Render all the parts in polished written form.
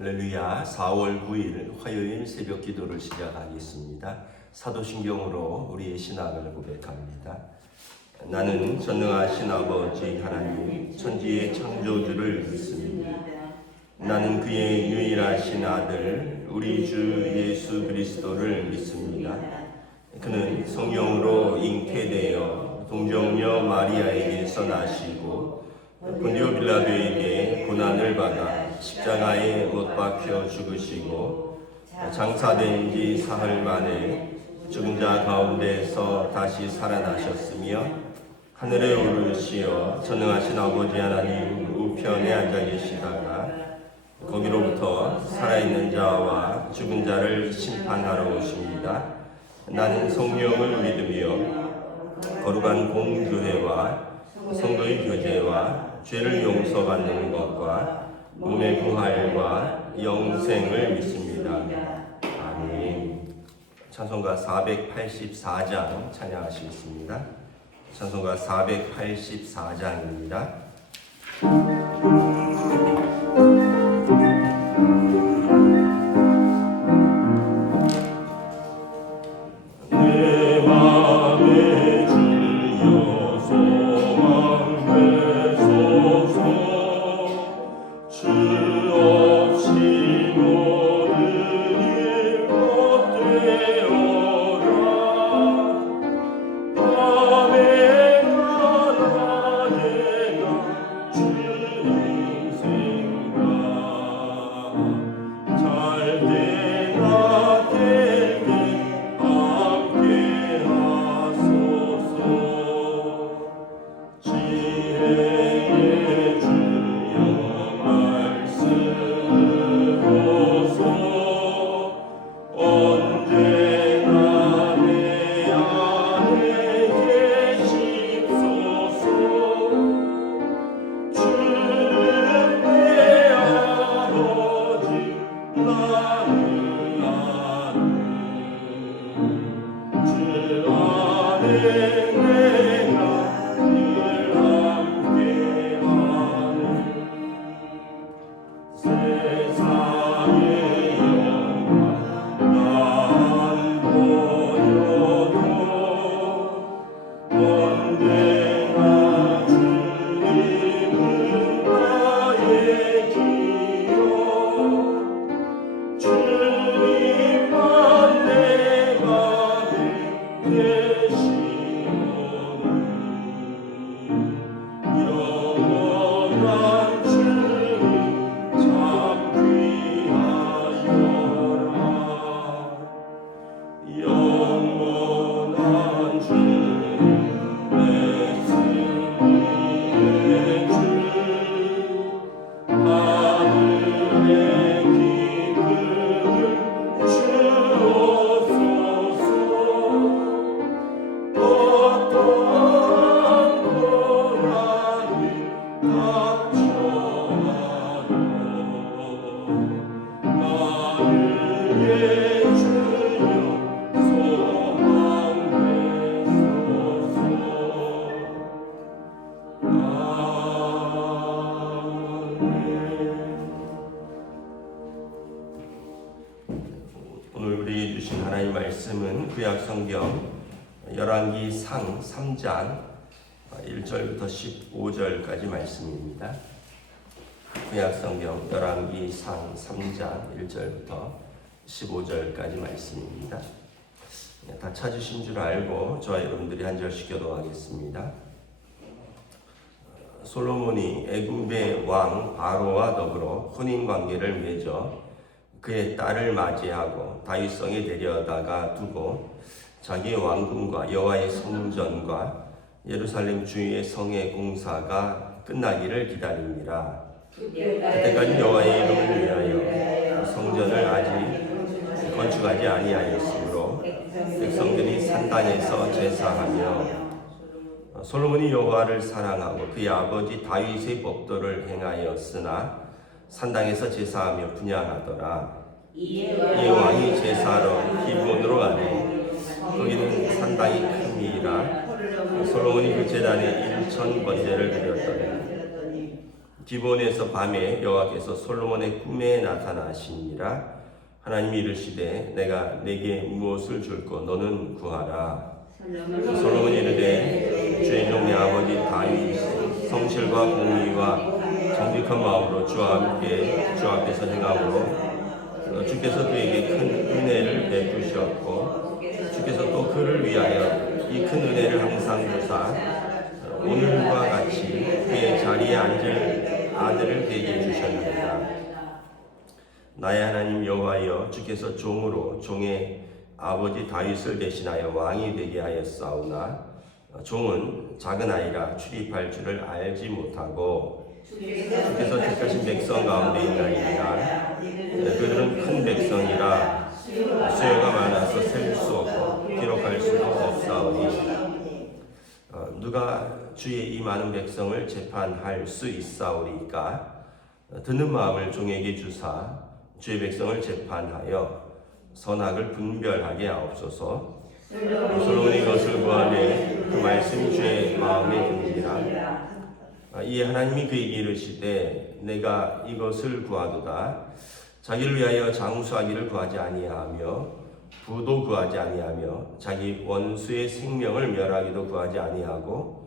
할렐루야. 4월 9일 화요일 새벽 기도를 시작하겠습니다. 사도신경으로 우리의 신앙을 고백합니다. 나는 전능하신 아버지 하나님 천지의 창조주를 믿습니다. 나는 그의 유일하신 아들 우리 주 예수 그리스도를 믿습니다. 그는 성령으로 잉태되어 동정녀 마리아에게서 나시고 본디오 빌라도에게 고난을 받아 십자가에 못 박혀 죽으시고 장사된 지 사흘 만에 죽은 자 가운데서 다시 살아나셨으며 하늘에 오르시어 전능하신 아버지 하나님 우편에 앉아 계시다가 거기로부터 살아있는 자와 죽은 자를 심판하러 오십니다. 나는 성령을 믿으며 거룩한 공교회와 성도의 교제와 죄를 용서받는 것과 몸의 부활과 영생을 믿습니다. 아멘. 찬송가 484장 찬양하시겠습니다. 찬송가 484장입니다. 오늘 우리에게 주신 하나님의 말씀은 구약 성경 열왕기상 3장 1절부터 15절까지 말씀입니다. 구약 성경 열왕기상 3장 1절부터 15절까지 말씀입니다. 다 찾으신 줄 알고 저와 여러분들이 한 절씩 교도하겠습니다. 솔로몬이 애굽의 왕 바로와 더불어 혼인 관계를 맺어 그의 딸을 맞이하고 다윗성에 데려다가 두고 자기의 왕궁과 여호와의 성전과 예루살렘 주위의 성의 공사가 끝나기를 기다립니다. 그때까지 여호와의 이름을 위하여 성전을 아직 건축하지 아니하였으므로 백성들이 산당에서 제사하며 솔로몬이 여호와를 사랑하고 그의 아버지 다윗의 법도를 행하였으나 산당에서 제사하며 분향하더라. 이에 왕이 제사하러 기브온으로 가니 거기는 산당이 큼이라 솔로몬이 그 제단에 1,000번제를 드렸더니 기브온에서 밤에 여호와께서 솔로몬의 꿈에 나타나시니라. 하나님이 이르시되 내가 내게 무엇을 줄꼬 너는 구하라. 솔로몬이 이르되 주의 종 내 아버지 다윗의 성실과 공의와 정직한 마음으로 주와 함께 주 앞에서 행함으로 주께서 그에게 큰 은혜를 베푸셨고 주께서 또 그를 위하여 이 큰 은혜를 항상 주사 오늘과 같이 그의 자리에 앉을 아들을 그에게 주셨느니라. 나의 하나님 여호와여 주께서 종으로 종의 아버지 다윗을 대신하여 왕이 되게 하였사오나 종은 작은 아이라 출입할 줄을 알지 못하고 주께서 택하신 백성 가운데 있나이다. 그들은 큰 백성이라 수요가 많아서 셀 수 없고 기록할 수도 없사오니 누가 주의 이 많은 백성을 재판할 수 있사오리까? 듣는 마음을 종에게 주사 주의 백성을 재판하여 선악을 분별하게 하옵소서. 솔로몬이 이것을 구하되 그 말씀이 주의 마음에 듭니다. 이에 하나님이 그에게 이르시되 내가 이것을 구하도다. 자기를 위하여 장수하기를 구하지 아니하며 부도 구하지 아니하며 자기 원수의 생명을 멸하기도 구하지 아니하고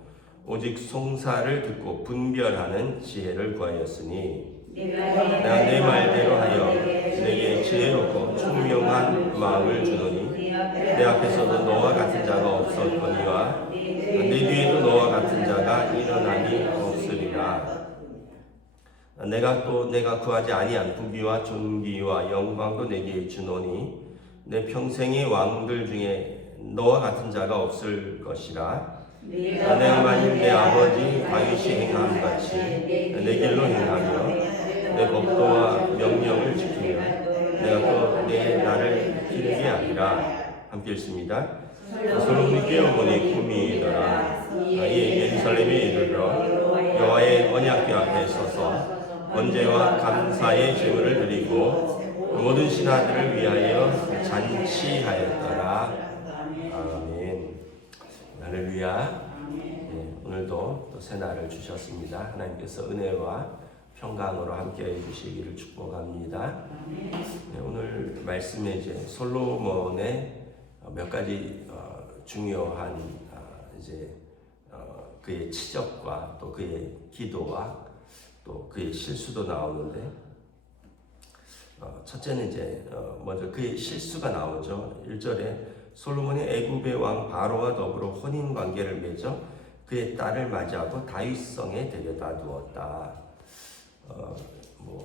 오직 송사를 듣고 분별하는 지혜를 구하였으니 내가 내 말대로 하여 내게 지혜롭고 총명한 마음을 주노니 내 앞에서도 너와 같은 자가 없었거니와 내 뒤에도 너와 같은 자가 일어나기 없으리라. 내가 구하지 아니한 부귀와 존귀와 영광도 내게 주노니 내 평생의 왕들 중에 너와 같은 자가 없을 것이라. 내가 만일 내 아버지 다윗이 행함 같이 내 길로 행하며 내 법도와 명령을 지키며 내가 또 내 나를 기르게 하리라. 함께 읽습니다. 솔로몬이 깨어보니 꿈이더라. 이에 예루살렘에 이르러 여호와의 언약궤 앞에 서서 번제와 감사의 제물을 드리고 모든 신하들을 위하여 잔치하였더라. 아멘. 할렐루야. 네, 오늘도 또 새날을 주셨습니다. 하나님께서 은혜와 평강으로 함께해 주시기를 축복합니다. 네, 오늘 말씀에 이제 솔로몬의 몇 가지 중요한 그의 치적과 또 그의 기도와 또 그의 실수도 나오는데 첫째는 이제 먼저 그의 실수가 나오죠. 1절에 솔로몬이 애굽의 왕 바로와 더불어 혼인 관계를 맺어 그의 딸을 맞이하고 다윗성에 데려다 두었다.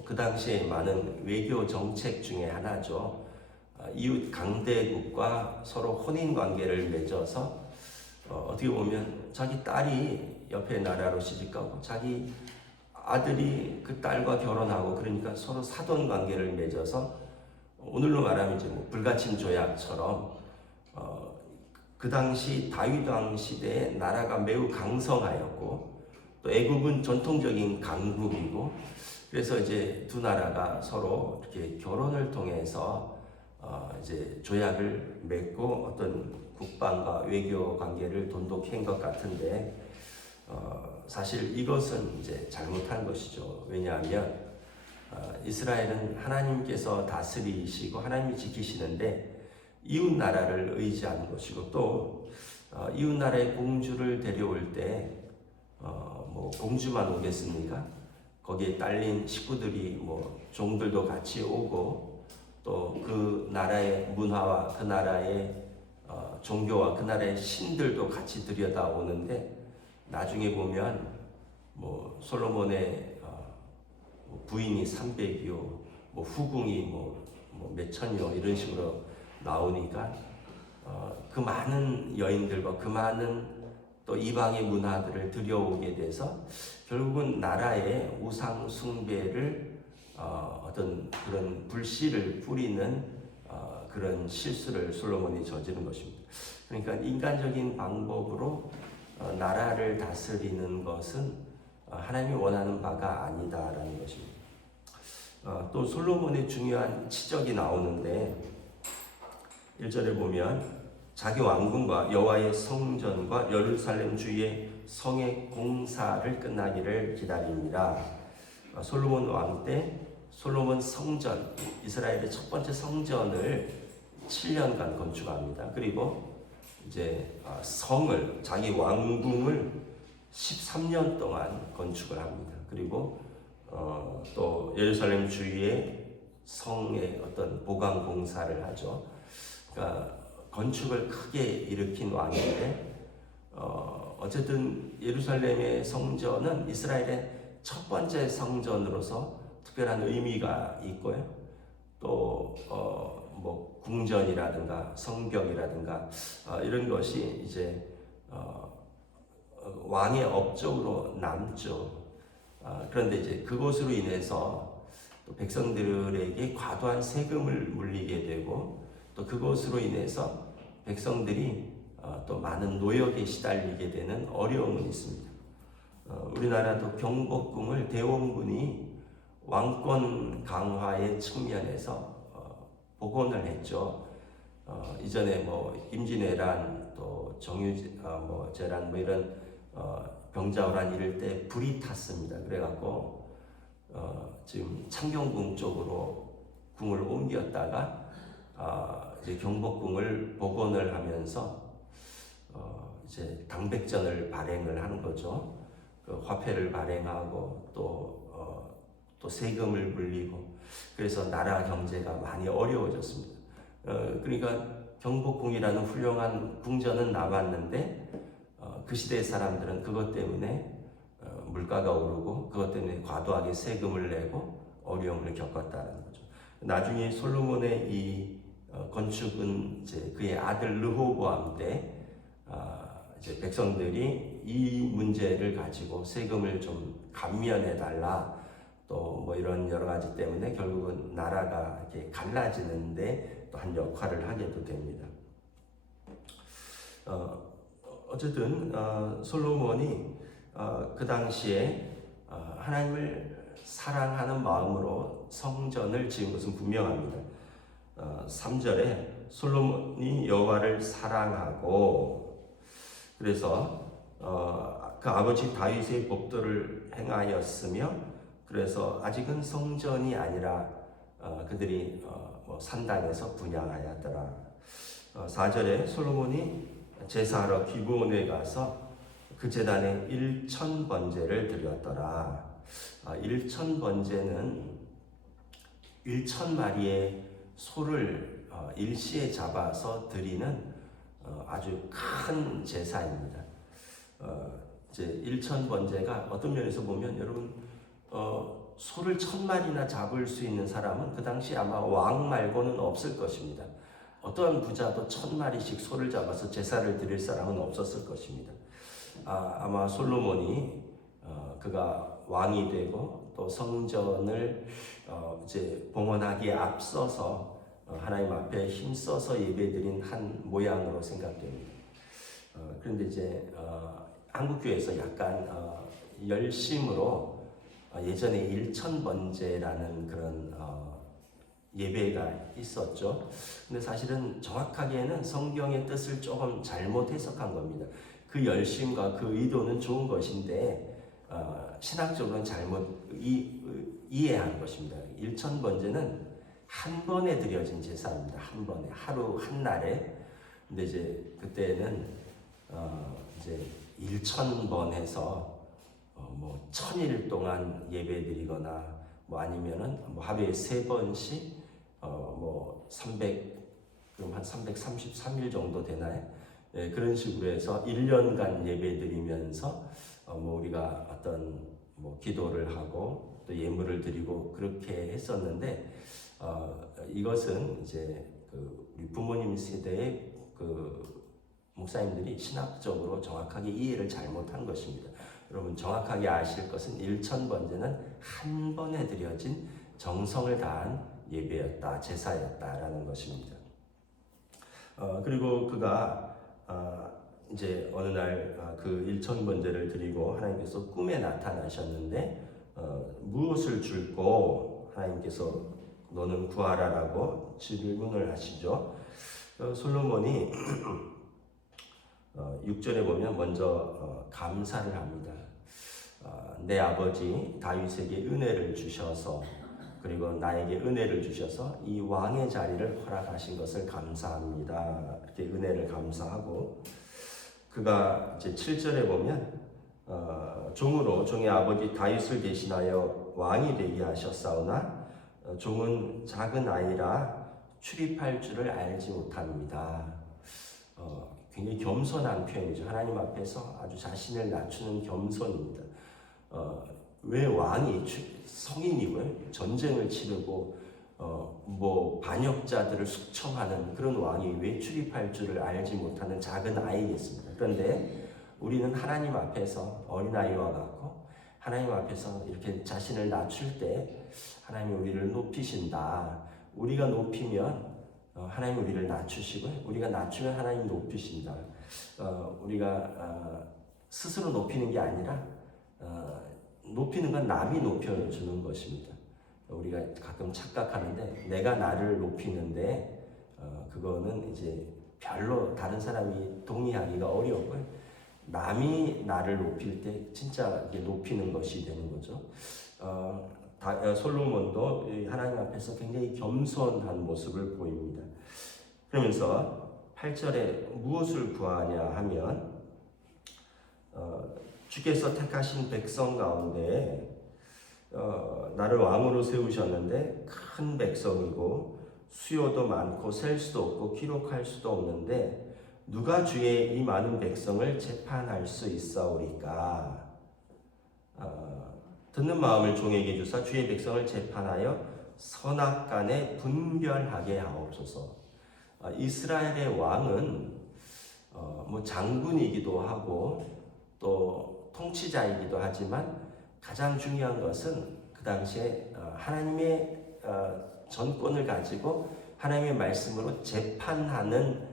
그 당시에 많은 외교 정책 중에 하나죠. 이웃 강대국과 서로 혼인 관계를 맺어서 어떻게 보면 자기 딸이 옆에 나라로 시집가고 자기 아들이 그 딸과 결혼하고 그러니까 서로 사돈 관계를 맺어서 오늘로 말하면 이제 불가침 조약처럼 그 당시 다윗 왕 시대에 나라가 매우 강성하였고 또 애굽은 전통적인 강국이고 그래서 이제 두 나라가 서로 이렇게 결혼을 통해서 이제 조약을 맺고 어떤 국방과 외교 관계를 돈독한 것 같은데 사실 이것은 이제 잘못한 것이죠. 왜냐하면 이스라엘은 하나님께서 다스리시고 하나님이 지키시는데 이웃 나라를 의지하는 것이고 또 이웃 나라의 공주를 데려올 때 공주만 오겠습니까? 거기에 딸린 식구들이 종들도 같이 오고 또 그 나라의 문화와 그 나라의 종교와 그 나라의 신들도 같이 들여다오는데 나중에 보면 솔로몬의 부인이 300여, 후궁이 몇천여 이런 식으로 나오니까 그 많은 여인들과 그 많은 또 이방의 문화들을 들여오게 돼서 결국은 나라의 우상 숭배를 어떤 그런 불씨를 뿌리는 그런 실수를 솔로몬이 저지른 것입니다. 그러니까 인간적인 방법으로 나라를 다스리는 것은 하나님이 원하는 바가 아니다라는 것입니다. 또 솔로몬의 중요한 치적이 나오는데 1절에 보면 자기 왕궁과 여호와의 성전과 예루살렘 주의 성의 공사를 끝나기를 기다립니다. 솔로몬 왕 때 솔로몬 성전, 이스라엘의 첫 번째 성전을 7년간 건축합니다. 그리고 이제 성을, 자기 왕궁을 13년 동안 건축을 합니다. 그리고 또 예루살렘 주위에 성의 어떤 보강 공사를 하죠. 그러니까 건축을 크게 일으킨 왕인데 어쨌든 예루살렘의 성전은 이스라엘의 첫 번째 성전으로서 특별한 의미가 있고요. 또 뭐 궁전이라든가 성벽이라든가 이런 것이 이제 왕의 업적으로 남죠. 그런데 이제 그것으로 인해서 또 백성들에게 과도한 세금을 물리게 되고 또 그것으로 인해서 백성들이 또 많은 노역에 시달리게 되는 어려움은 있습니다. 우리나라도 경복궁을 대원군이 왕권 강화의 측면에서 복원을 했죠. 이전에 뭐 임진왜란 또 정유재란 뭐 이런 병자호란 이럴 때 불이 탔습니다. 그래갖고 지금 창경궁 쪽으로 궁을 옮겼다가 이제 경복궁을 복원을 하면서 이제 당백전을 발행을 하는 거죠. 그 화폐를 발행하고 또 세금을 물리고 그래서 나라 경제가 많이 어려워졌습니다. 그러니까 경복궁이라는 훌륭한 궁전은 남았는데 그 시대의 사람들은 그것 때문에 물가가 오르고 그것 때문에 과도하게 세금을 내고 어려움을 겪었다는 거죠. 나중에 솔로몬의 이 건축은 이제 그의 아들 르호보암 때 이제 백성들이 이 문제를 가지고 세금을 좀 감면해 달라 또 뭐 이런 여러 가지 때문에 결국은 나라가 이렇게 갈라지는데 또 한 역할을 하게도 됩니다. 어쨌든 솔로몬이 그 당시에 하나님을 사랑하는 마음으로 성전을 지은 것은 분명합니다. 3절에 솔로몬이 여호와를 사랑하고 그래서 그 아버지 다윗의 법도를 행하였으며 그래서 아직은 성전이 아니라 그들이 뭐 산당에서 분향하였더라. 4절에 솔로몬이 제사하러 기브온에 가서 그 제단에 1000번제를 드렸더라. 1000번제는 1000마리의 소를 일시에 잡아서 드리는 아주 큰 제사입니다. 이제 1000번제가 어떤 면에서 보면 여러분 소를 1000마리나 잡을 수 있는 사람은 그 당시 아마 왕 말고는 없을 것입니다. 어떠한 부자도 1000마리씩 소를 잡아서 제사를 드릴 사람은 없었을 것입니다. 아마 솔로몬이 그가 왕이 되고 또 성전을 이제 봉헌하기에 앞서서 하나님 앞에 힘써서 예배드린 한 모양으로 생각됩니다. 그런데 이제 한국교회에서 약간 열심으로 예전에 1000번제라는 그런 예배가 있었죠. 근데 사실은 정확하게는 성경의 뜻을 조금 잘못 해석한 겁니다. 그 열심과 그 의도는 좋은 것인데 신학적으로는 잘못 이해한 것입니다. 1000번제는 한 번에 드려진 제사입니다. 한 번에, 하루 한 날에. 근데 이제 그때는 이제 1000번 해서 뭐 1000일 동안 예배드리거나 뭐 아니면은 뭐 하루에 3번씩 뭐 300 그럼 한 333일 정도 되나요? 예, 그런 식으로 해서 1년간 예배드리면서 뭐 우리가 어떤 뭐 기도를 하고 또 예물을 드리고 그렇게 했었는데 이것은 이제 그 우리 부모님 세대의 그 목사님들이 신학적으로 정확하게 이해를 잘못한 것입니다. 여러분 정확하게 아실 것은 1000번제는 한 번에 드려진 정성을 다한 예배였다, 제사였다라는 것입니다. 그리고 그가 이제 어느 날 그 1000번제를 드리고 하나님께서 꿈에 나타나셨는데 무엇을 줄고 하나님께서 너는 구하라라고 질문을 하시죠. 솔로몬이 6절에 보면 먼저 감사를 합니다. 내 아버지 다윗에게 은혜를 주셔서 그리고 나에게 은혜를 주셔서 이 왕의 자리를 허락하신 것을 감사합니다. 이렇게 은혜를 감사하고 그가 이제 7절에 보면 종으로 종의 아버지 다윗을 대신하여 왕이 되게 하셨사오나 종은 작은 아이라 출입할 줄을 알지 못합니다. 굉장히 겸손한 표현이죠. 하나님 앞에서 아주 자신을 낮추는 겸손입니다. 왜 왕이 성인이고요, 전쟁을 치르고 뭐 반역자들을 숙청하는 그런 왕이 왜 출입할 줄을 알지 못하는 작은 아이겠습니다. 그런데 우리는 하나님 앞에서 어린아이와 같고 하나님 앞에서 이렇게 자신을 낮출 때 하나님이 우리를 높이신다. 우리가 높이면 하나님이 우리를 낮추시고요, 우리가 낮추면 하나님이 높이신다. 우리가 스스로 높이는 게 아니라 높이는 건 남이 높여주는 것입니다. 우리가 가끔 착각하는데 내가 나를 높이는데 그거는 이제 별로 다른 사람이 동의하기가 어려워요. 남이 나를 높일 때 진짜 이게 높이는 것이 되는 거죠. 솔로몬도 하나님 앞에서 굉장히 겸손한 모습을 보입니다. 그러면서 8절에 무엇을 구하냐 하면 주께서 택하신 백성 가운데 나를 왕으로 세우셨는데 큰 백성이고 수요도 많고 셀 수도 없고 기록할 수도 없는데 누가 주의 이 많은 백성을 재판할 수 있사오리까? 듣는 마음을 종에게 주사 주의 백성을 재판하여 선악간에 분별하게 하옵소서. 이스라엘의 왕은 뭐 장군이기도 하고 또 통치자이기도 하지만 가장 중요한 것은 그 당시에 하나님의 전권을 가지고 하나님의 말씀으로 재판하는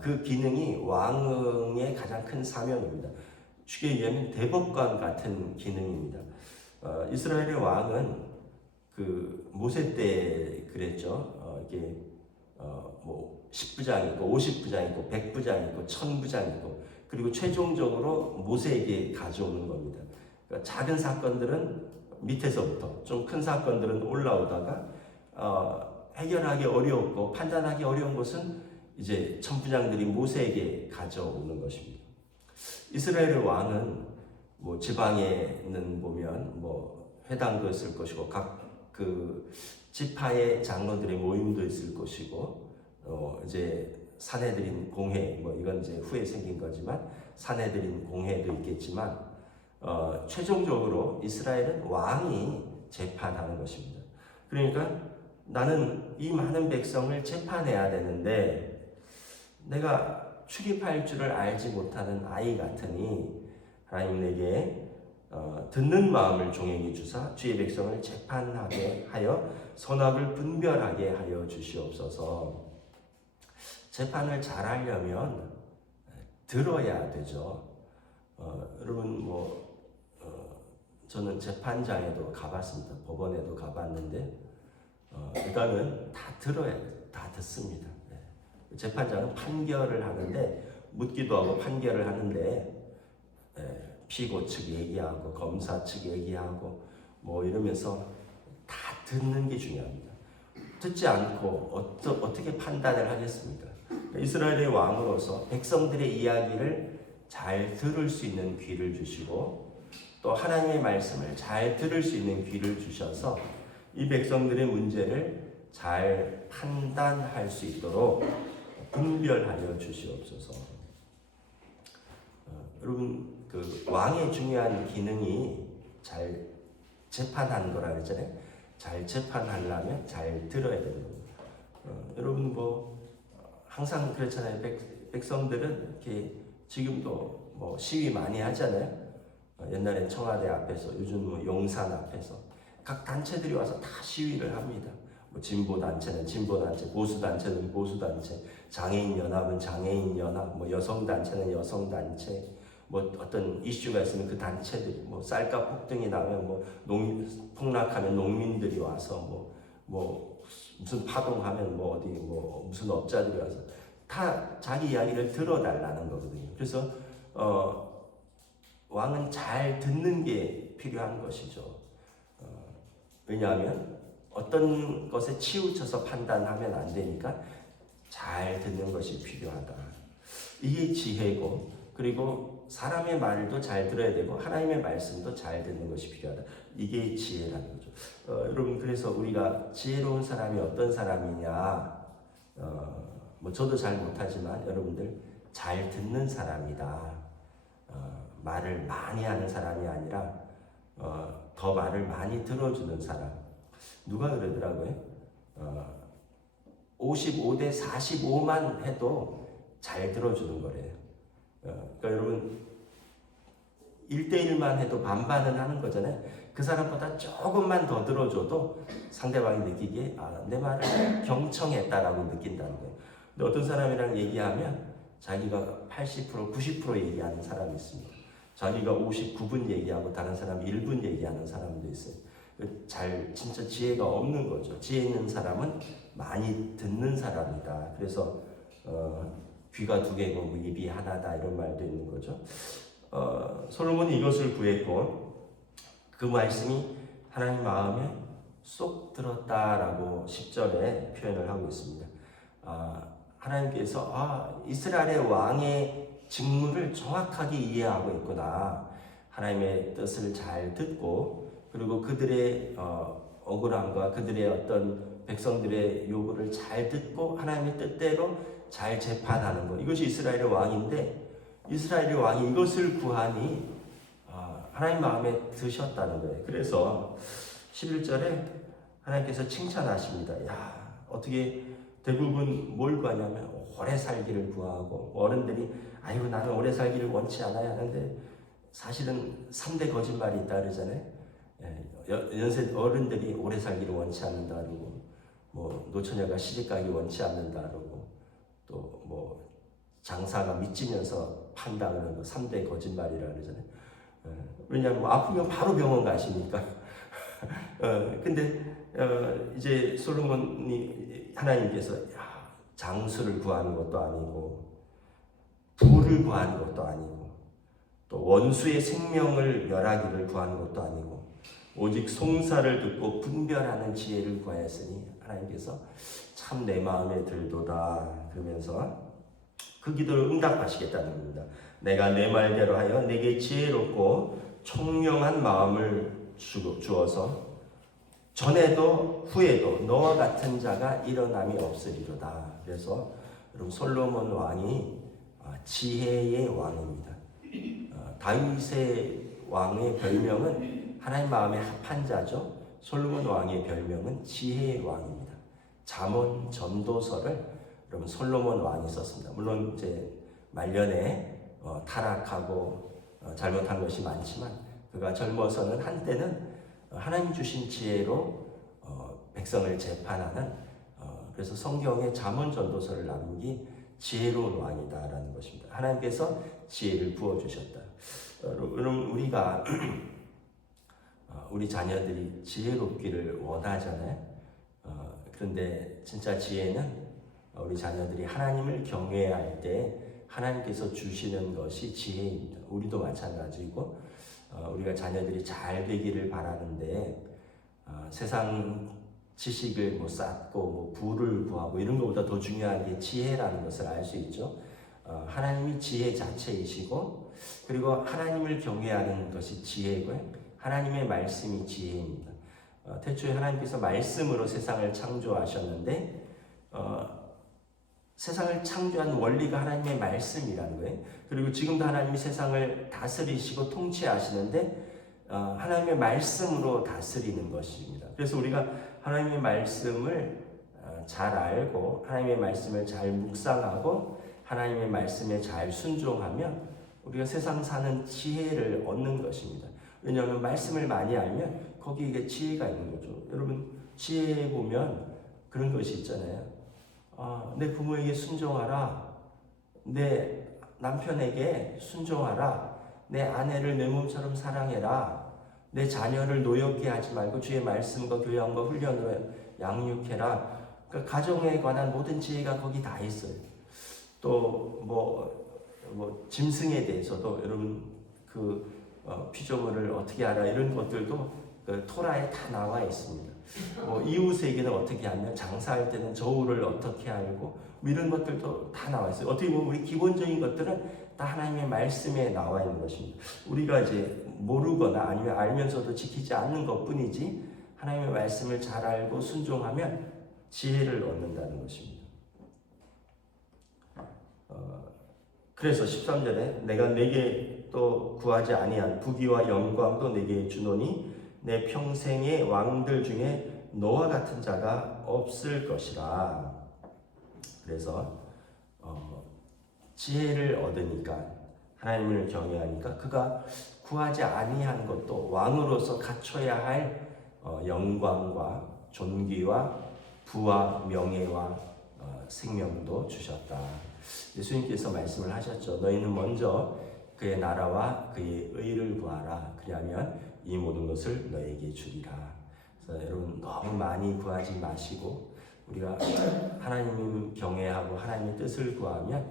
그 기능이 왕의 가장 큰 사명입니다. 쉽게 얘기하면 대법관 같은 기능입니다. 이스라엘의 왕은 그 모세 때 그랬죠. 이게 뭐 10부장 있고 50부장 있고 100부장 있고 1000부장 있고 그리고 최종적으로 모세에게 가져오는 겁니다. 그러니까 작은 사건들은 밑에서부터 좀 큰 사건들은 올라오다가 해결하기 어려웠고 판단하기 어려운 것은 이제 천부장들이 모세에게 가져오는 것입니다. 이스라엘의 왕은 뭐 지방에는 보면 뭐 회당도 있을 것이고 각 그 지파의 장로들의 모임도 있을 것이고 이제 사내들인 공회 뭐 이건 이제 후에 생긴 거지만 사내들인 공회도 있겠지만 최종적으로 이스라엘은 왕이 재판하는 것입니다. 그러니까 나는 이 많은 백성을 재판해야 되는데 내가 출입할 줄을 알지 못하는 아이 같으니 하나님 내게 듣는 마음을 종에게 주사 주의 백성을 재판하게 하여 선악을 분별하게 하여 주시옵소서. 재판을 잘하려면 들어야 되죠. 여러분 저는 재판장에도 가봤습니다. 법원에도 가봤는데 일단은 다 들어야 돼요. 다 듣습니다. 재판장은 판결을 하는데 묻기도 하고 판결을 하는데 피고 측 얘기하고 검사 측 얘기하고 뭐 이러면서 다 듣는 게 중요합니다. 듣지 않고 어떻게 판단을 하겠습니까? 이스라엘의 왕으로서 백성들의 이야기를 잘 들을 수 있는 귀를 주시고 또 하나님의 말씀을 잘 들을 수 있는 귀를 주셔서 이 백성들의 문제를 잘 판단할 수 있도록 분별하여 주시옵소서. 여러분 그 왕의 중요한 기능이 잘 재판하는 거라 그랬잖아요. 잘 재판하려면 잘 들어야 되는 겁니다. 여러분 항상 그렇잖아요. 백성들은 이렇게 지금도 시위 많이 하잖아요. 옛날엔 청와대 앞에서, 요즘 용산 앞에서 각 단체들이 와서 다 시위를 합니다. 진보 단체는 진보 단체, 보수 단체는 보수 단체, 장애인 연합은 장애인 연합, 여성 단체는 여성 단체, 어떤 이슈가 있으면 그 단체들이 쌀값 폭등이 나면 폭락하면 농민들이 와서 무슨 파동하면 무슨 업자들이 와서 다 자기 이야기를 들어달라는 거거든요. 그래서 왕은 잘 듣는 게 필요한 것이죠. 왜냐하면 어떤 것에 치우쳐서 판단하면 안 되니까 잘 듣는 것이 필요하다. 이게 지혜고, 그리고 사람의 말도 잘 들어야 되고 하나님의 말씀도 잘 듣는 것이 필요하다. 이게 지혜라는 거죠. 여러분, 그래서 우리가 지혜로운 사람이 어떤 사람이냐, 뭐 저도 잘 못하지만 여러분들 잘 듣는 사람이다. 말을 많이 하는 사람이 아니라 더 말을 많이 들어주는 사람. 누가 그러더라고요. 55대 45만 해도 잘 들어주는 거래요. 그러니까 여러분 1대1만 해도 반반은 하는 거잖아요. 그 사람보다 조금만 더 들어줘도 상대방이 느끼기에 내 말을 경청했다라고 느낀다는 거예요. 근데 어떤 사람이랑 얘기하면 자기가 80%, 90% 얘기하는 사람이 있습니다. 자기가 59분 얘기하고 다른 사람이 1분 얘기하는 사람도 있어요. 진짜 지혜가 없는 거죠. 지혜 있는 사람은 많이 듣는 사람이다. 그래서 귀가 두 개고 뭐 입이 하나다 이런 말도 있는 거죠. 솔로몬이 이것을 구했고 그 말씀이 하나님 마음에 쏙 들었다라고 10절에 표현을 하고 있습니다. 하나님께서 이스라엘의 왕의 직무를 정확하게 이해하고 있구나. 하나님의 뜻을 잘 듣고 그리고 그들의 억울함과 그들의 어떤 백성들의 요구를 잘 듣고 하나님의 뜻대로 잘 재판하는 것. 이것이 이스라엘의 왕인데 이스라엘의 왕이 이것을 구하니 하나님 마음에 드셨다는 거예요. 그래서 11절에 하나님께서 칭찬하십니다. 야, 어떻게 대부분 뭘 구하냐면 오래 살기를 구하고 어른들이 아이고 나는 오래 살기를 원치 않아야 하는데 사실은 3대 거짓말이 있다 그러잖아요. 연세 어른들이 오래 살기를 원치 않는다 그러고 뭐 노처녀가 시집가기 원치 않는다 그러고 또 뭐 장사가 미치면서 판다 그러는 거 3대 거짓말이라 그러잖아요. 왜냐하면 뭐 아프면 바로 병원 가시니까. 근데 이제 솔로몬이 하나님께서 장수를 구하는 것도 아니고 부를 구하는 것도 아니고 또 원수의 생명을 멸하기를 구하는 것도 아니고 오직 송사를 듣고 분별하는 지혜를 구하였으니 하나님께서 참 내 마음에 들도다 그러면서 그 기도를 응답하시겠다는 겁니다. 내가 내 말대로 하여 내게 지혜롭고 총명한 마음을 주어서 전에도 후에도 너와 같은 자가 일어남이 없으리로다. 그래서 여러분 솔로몬 왕이 지혜의 왕입니다. 다윗의 왕의 별명은 하나님 마음에 합한 자죠. 솔로몬 왕의 별명은 지혜의 왕입니다. 잠언 전도서를 여러분 솔로몬 왕이 썼습니다. 물론 이제 말년에 타락하고 잘못한 것이 많지만 그가 젊어서는 한때는 하나님 주신 지혜로 백성을 재판하는 그래서 성경에 잠언 전도서를 남긴 지혜로운 왕이다라는 것입니다. 하나님께서 지혜를 부어주셨다. 여러분 우리가 우리 자녀들이 지혜롭기를 원하잖아요. 그런데 진짜 지혜는 우리 자녀들이 하나님을 경외할 때 하나님께서 주시는 것이 지혜입니다. 우리도 마찬가지고 우리가 자녀들이 잘 되기를 바라는데 세상 지식을 뭐 쌓고 뭐 부를 구하고 이런 것보다 더 중요한 게 지혜라는 것을 알 수 있죠. 하나님이 지혜 자체이시고 그리고 하나님을 경외하는 것이 지혜고요. 하나님의 말씀이 지혜입니다. 태초에 하나님께서 말씀으로 세상을 창조하셨는데 세상을 창조한 원리가 하나님의 말씀이라는 거예요. 그리고 지금도 하나님이 세상을 다스리시고 통치하시는데 하나님의 말씀으로 다스리는 것입니다. 그래서 우리가 하나님의 말씀을 잘 알고 하나님의 말씀을 잘 묵상하고 하나님의 말씀에 잘 순종하면 우리가 세상 사는 지혜를 얻는 것입니다. 왜냐하면 말씀을 많이 알면 거기에 지혜가 있는 거죠. 여러분 지혜에 보면 그런 것이 있잖아요. 내 부모에게 순종하라. 내 남편에게 순종하라. 내 아내를 내 몸처럼 사랑해라. 내 자녀를 노엽게 하지 말고 주의 말씀과 교양과 훈련으로 양육해라. 그러니까 가정에 관한 모든 지혜가 거기 다 있어요. 또 뭐 짐승에 대해서도 여러분 그 피조물을 어떻게 알아 이런 것들도 그 토라에 다 나와 있습니다. 이웃에게는 어떻게 하면 장사할 때는 저울을 어떻게 알고 이런 것들도 다 나와 있어요. 어떻게 보면 우리 기본적인 것들은 다 하나님의 말씀에 나와 있는 것입니다. 우리가 이제 모르거나 아니면 알면서도 지키지 않는 것뿐이지 하나님의 말씀을 잘 알고 순종하면 지혜를 얻는다는 것입니다. 그래서 13절에 내가 내게 또 구하지 아니한 부귀와 영광도 내게 주노니 내 평생의 왕들 중에 너와 같은 자가 없을 것이라. 그래서 지혜를 얻으니까 하나님을 경외하니까 그가 구하지 아니한 것도 왕으로서 갖춰야 할 영광과 존귀와 부와 명예와 생명도 주셨다. 예수님께서 말씀을 하셨죠. 너희는 먼저 그의 나라와 그의 의를 구하라. 그리하면 이 모든 것을 너에게 주리라. 그래서 여러분 너무 많이 구하지 마시고 우리가 하나님 경외하고 하나님의 뜻을 구하면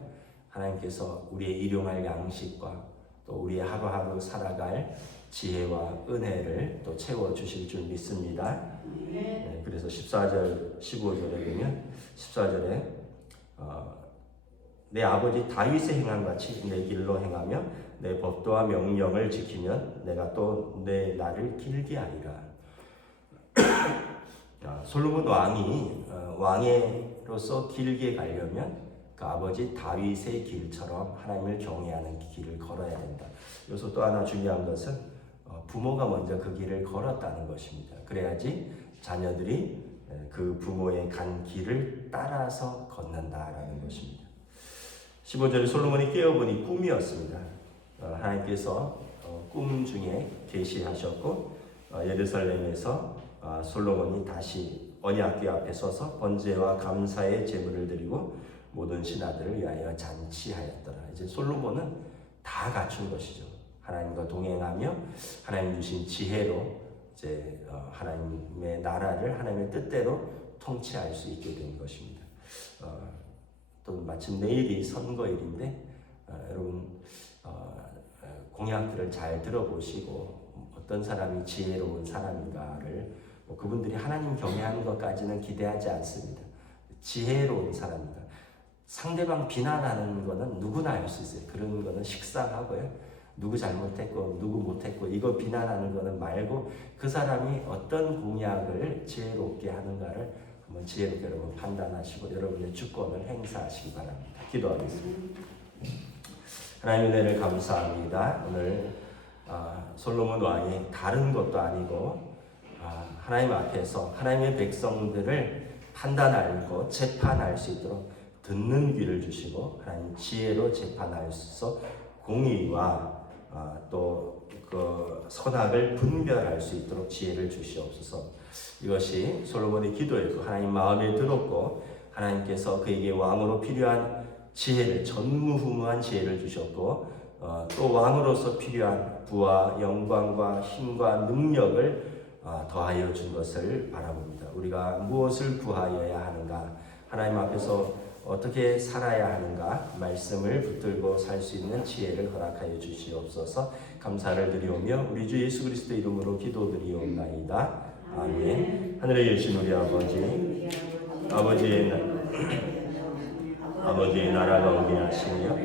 하나님께서 우리의 일용할 양식과 또 우리의 하루하루 살아갈 지혜와 은혜를 또 채워주실 줄 믿습니다. 네, 그래서 14절 15절에 보면 14절에 내 아버지 다윗의 행함같이 내 길로 행하며 내 법도와 명령을 지키면 내가 또 내 날을 길게 하리라. 솔로몬 왕이 왕으로서 길게 가려면 그 아버지 다윗의 길처럼 하나님을 경외하는 길을 걸어야 된다. 여기서 또 하나 중요한 것은 부모가 먼저 그 길을 걸었다는 것입니다. 그래야지 자녀들이 그 부모의 간 길을 따라서 걷는다라는 것입니다. 15절에 솔로몬이 깨어보니 꿈이었습니다. 하나님께서 꿈 중에 계시하셨고 예루살렘에서 솔로몬이 다시 언약궤 앞에 서서 번제와 감사의 제물을 드리고 모든 신하들을 위하여 잔치하였더라. 이제 솔로몬은 다 갖춘 것이죠. 하나님과 동행하며 하나님 주신 지혜로 이제 하나님의 나라를 하나님의 뜻대로 통치할 수 있게 된 것입니다. 또 마침 내일이 선거일인데 여러분 공약들을 잘 들어보시고 어떤 사람이 지혜로운 사람인가를 그분들이 하나님 경외하는 것까지는 기대하지 않습니다. 지혜로운 사람이다. 상대방 비난하는 거는 누구나 할 수 있어요. 그런 거는 식상하고요. 누구 잘못했고 누구 못했고 이거 비난하는 거는 말고 그 사람이 어떤 공약을 지혜롭게 하는가를 한번 지혜롭게 여러분 판단하시고 여러분의 주권을 행사하시기 바랍니다. 기도하겠습니다. 하나님의 은혜를 감사합니다. 오늘 솔로몬 왕이 다른 것도 아니고 하나님 앞에서 하나님의 백성들을 판단하고 재판할 수 있도록 듣는 귀를 주시고 하나님 지혜로 재판하여서 공의와 또 그 선악을 분별할 수 있도록 지혜를 주시옵소서. 이것이 솔로몬의 기도였고 하나님 마음에 들었고 하나님께서 그에게 왕으로 필요한 지혜를 전무후무한 지혜를 주셨고 또 왕으로서 필요한 부와 영광과 힘과 능력을 더하여 준 것을 바라봅니다. 우리가 무엇을 구하여야 하는가, 하나님 앞에서 어떻게 살아야 하는가 말씀을 붙들고 살 수 있는 지혜를 허락하여 주시옵소서. 감사를 드리오며 우리 주 예수 그리스도 이름으로 기도드리옵나이다. 아멘. 하늘에 계신 우리 아버지의 나라가 오게 하시며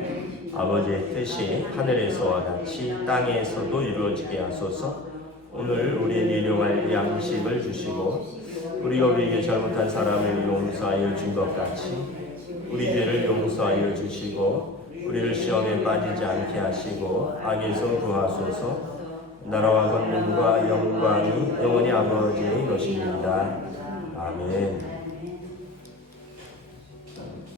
아버지의 뜻이 하늘에서와 같이 땅에서도 이루어지게 하소서. 오늘 우리의 일용할 양식을 주시고 우리가 우리에게 잘못한 사람을 용서하여 준 것 같이 우리 죄를 용서하여 주시고 우리를 시험에 빠지지 않게 하시고 악에서 구하소서. 나라와 권능과 영광이 영원히 아버지의 것입니다. 아멘.